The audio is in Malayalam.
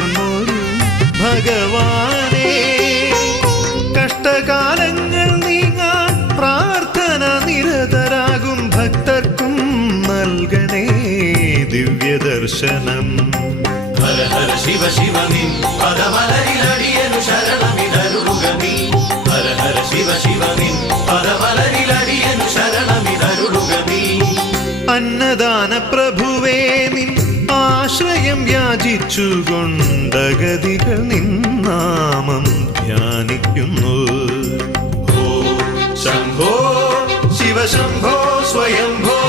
ഉണർന്നൊരു ഭഗവാനേ, കഷ്ടകാലങ്ങൾ നീങ്ങാൻ പ്രാർത്ഥന നിരതരാകും ഭക്തർക്കും നൽകണേ ദിവ്യദർശനം. ഹര ഹര ശിവ ശിവ നിൻ പദമലരിലടിയനു ശരണമിതരുളുക നീ. ഹര ഹര ശിവ ശിവ നിൻ പദമലരിലടിയനു ശരണമിതരുളുക നീ. അന്നദാന പ്രഭുവേ നിൻ ആശ്രയം യാചിച്ചുകൊണ്ടഗതികൾ നിന്നാമം ധ്യാനിക്കുന്നു. ഓ ശംഭോ ശിവ ശംഭോ സ്വയംഭോ